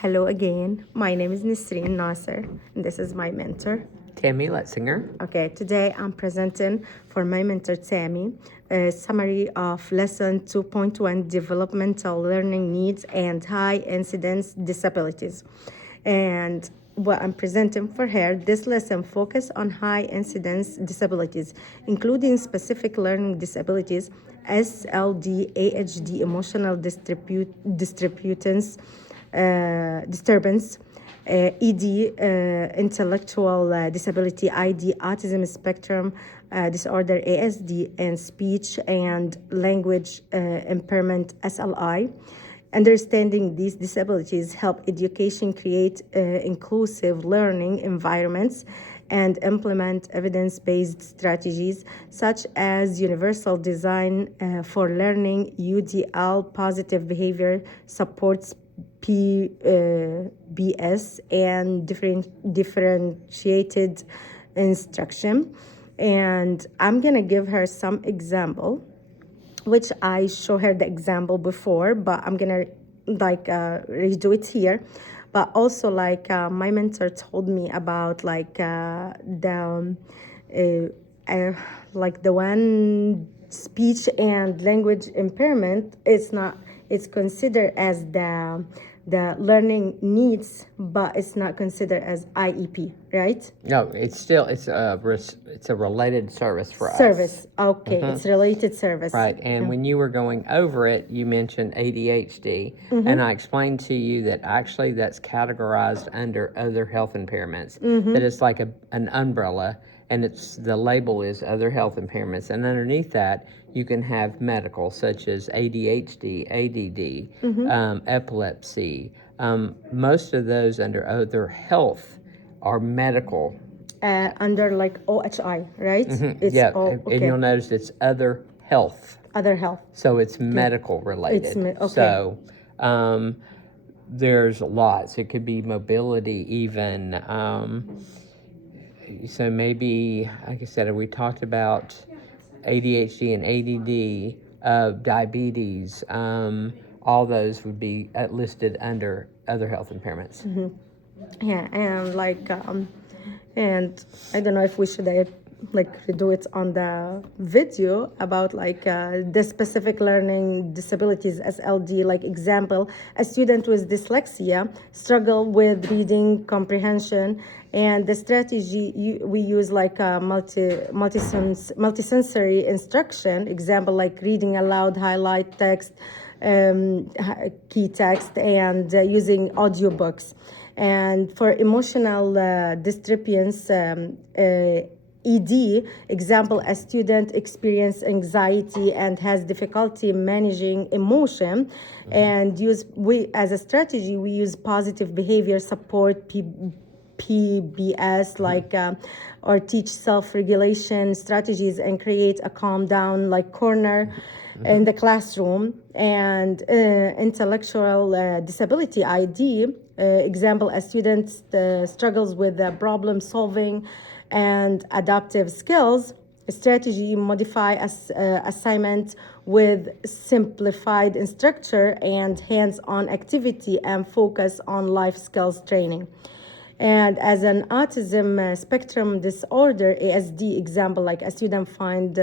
Hello again. My name is Nisreen Nasser, and this is my mentor. Tammy Letzinger. Okay, today I'm presenting for my mentor Tammy a summary of Lesson 2.1 Developmental Learning Needs and High-Incidence Disabilities. And what I'm presenting for her, this lesson focus on high-incidence disabilities, including specific learning disabilities, SLD, AHD, emotional disturbance, ED, intellectual disability, ID, autism spectrum disorder, ASD, and speech and language impairment, SLI. Understanding these disabilities help education create inclusive learning environments and implement evidence-based strategies such as universal design for learning, UDL, positive behavior supports PBS, and differentiated instruction. And I'm gonna give her some example, which I show her the example before, but I'm gonna redo it here. But also my mentor told me about the one speech and language impairment. It's considered as the learning needs, but it's not considered as IEP, right? No, it's a related service for us. Service, okay, it's related service. Right, and when you were going over it, you mentioned ADHD, and I explained to you that actually that's categorized under other health impairments. That it's like an umbrella, and the label is other health impairments, and underneath that you can have medical, such as ADHD, ADD, epilepsy. Most of those under other health are medical. Under OHI, right? It's Yeah, all, and you'll notice it's other health. Other health. So it's medical related. Okay. So there's lots. It could be mobility even. So maybe, like I said, we talked about ADHD and ADD, diabetes. All those would be listed under other health impairments. Yeah, and I don't know if we should redo it on the video about the specific learning disabilities, SLD. Like example, a student with dyslexia struggle with reading comprehension, and the strategy we use multisensory instruction. Example like reading aloud, highlight text, key text, and using audiobooks. And for emotional disturbance, ED, example, a student experiences anxiety and has difficulty managing emotion, and we as a strategy we use positive behavior support, PBS, or teach self-regulation strategies and create a calm down corner in the classroom. And intellectual disability, ID, example, a student struggles with problem solving and adaptive skills. Strategy modify assignment with simplified instructor and hands-on activity and focus on life skills training. And as an autism spectrum disorder, ASD, example, like a student find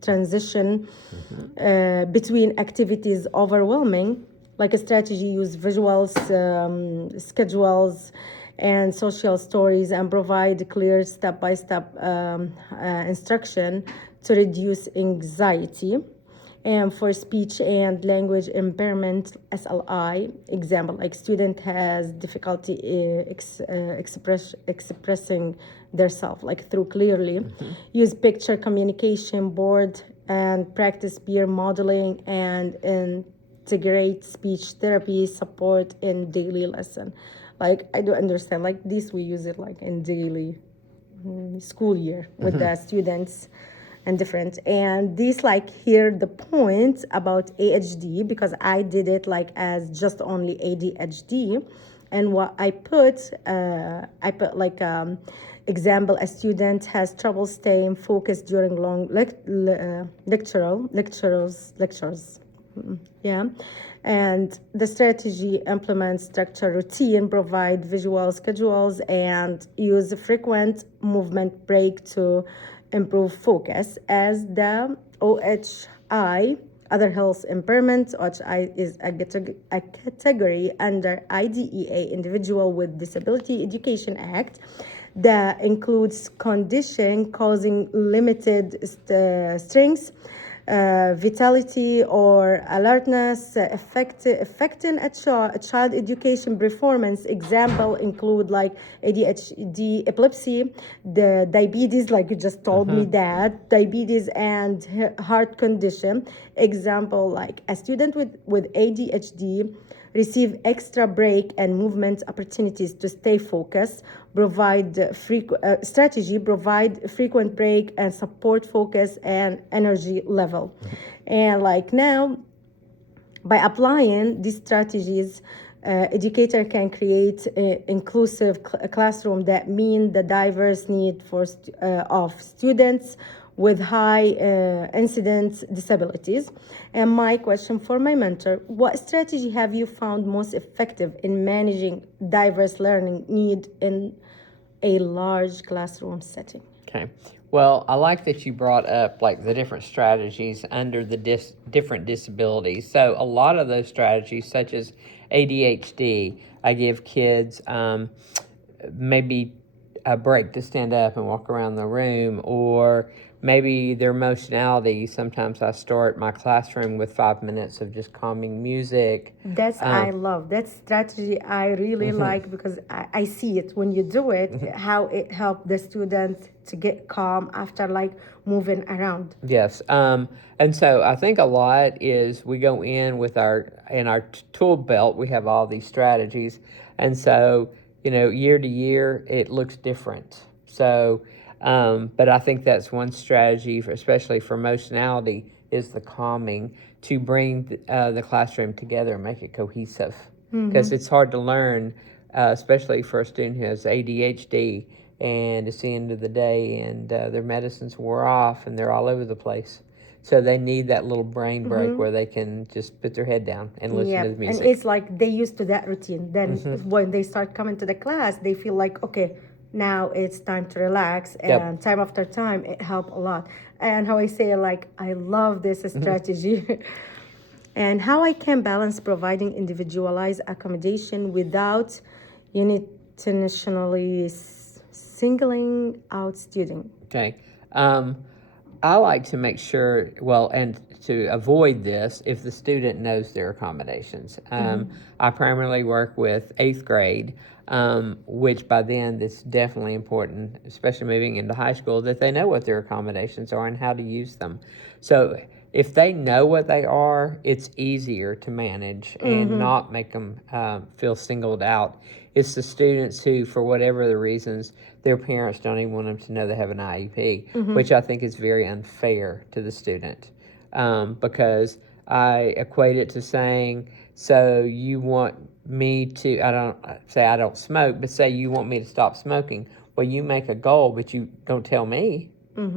transition between activities overwhelming. Like a strategy, use visuals, schedules, and social stories, and provide clear step-by-step instruction to reduce anxiety. And for speech and language impairment, SLI, example, like student has difficulty expressing themselves through clearly. Use picture communication board and practice peer modeling, and integrate speech therapy support in daily lesson. I do understand, this we use it in daily school year with the students and different. And these here the point about ADHD, because I did it as just only ADHD. And what I put example, a student has trouble staying focused during long lectures. Yeah. And the strategy implements structure routine, provide visual schedules, and use frequent movement break to improve focus. As the OHI, other health impairments, OHI is a category under IDEA, Individual with Disability Education Act, that includes condition causing limited strength, vitality or alertness, affecting a child education performance. Example include like ADHD, epilepsy, the diabetes, like you just told me that, diabetes and heart condition. Example like a student with ADHD receive extra break and movement opportunities to stay focused, provide frequent break and support focus and energy level. And like now, by applying these strategies, educator can create an inclusive classroom that mean the diverse need of students with high incidence disabilities. And my question for my mentor, what strategy have you found most effective in managing diverse learning need in a large classroom setting? Okay. Well, I like that you brought up like the different strategies under the different disabilities. So a lot of those strategies, such as ADHD, I give kids maybe a break to stand up and walk around the room, or maybe their emotionality. Sometimes I start my classroom with 5 minutes of just calming music. I love that strategy. I really like, because I see it when you do it, how it helped the students to get calm after like moving around. Yes. And so I think a lot is we go in with our tool belt, we have all these strategies. And so, year to year, it looks different. So, but I think that's one strategy, especially for emotionality, is the calming, to bring the classroom together and make it cohesive. Because it's hard to learn, especially for a student who has ADHD, and it's the end of the day and their medicines wore off and they're all over the place. So they need that little brain break where they can just put their head down and listen to the music. And it's like they used to that routine. Then when they start coming to the class, they feel like, okay, now it's time to relax. And time after time, it helped a lot. And how I say, like, I love this strategy. And how I can balance providing individualized accommodation without unintentionally singling out students. Okay. I like to make sure, and to avoid this, if the student knows their accommodations. I primarily work with 8th grade, which by then it's definitely important, especially moving into high school, that they know what their accommodations are and how to use them. So if they know what they are, it's easier to manage and not make them feel singled out. It's the students who, for whatever the reasons, their parents don't even want them to know they have an IEP, which I think is very unfair to the student, because I equate it to saying, so you want me to, I don't smoke, but say you want me to stop smoking. Well, you make a goal, but you don't tell me.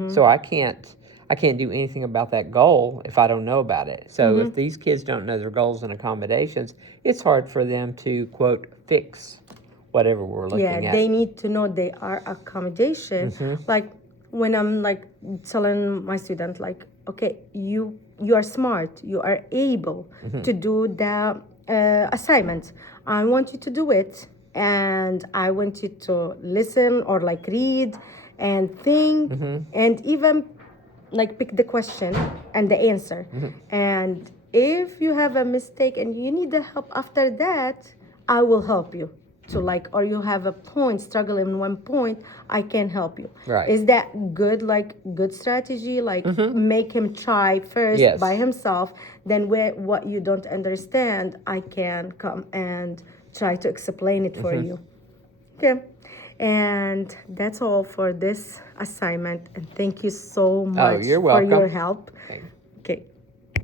So I can't do anything about that goal if I don't know about it. So if these kids don't know their goals and accommodations, it's hard for them to, quote, fix whatever we're looking at. Yeah, they need to know they are accommodation. Like when I'm like telling my student, like, okay, you are smart, you are able to do the assignment. I want you to do it, and I want you to listen or like read and think, and even like pick the question and the answer. And if you have a mistake and you need the help after that, I will help you to like, or you have a point, struggle in one point, I can help you. Right. Is that good, like good strategy? Like make him try first by himself, then what you don't understand, I can come and try to explain it for you. Okay. And that's all for this assignment. And thank you so much you're for welcome. your help.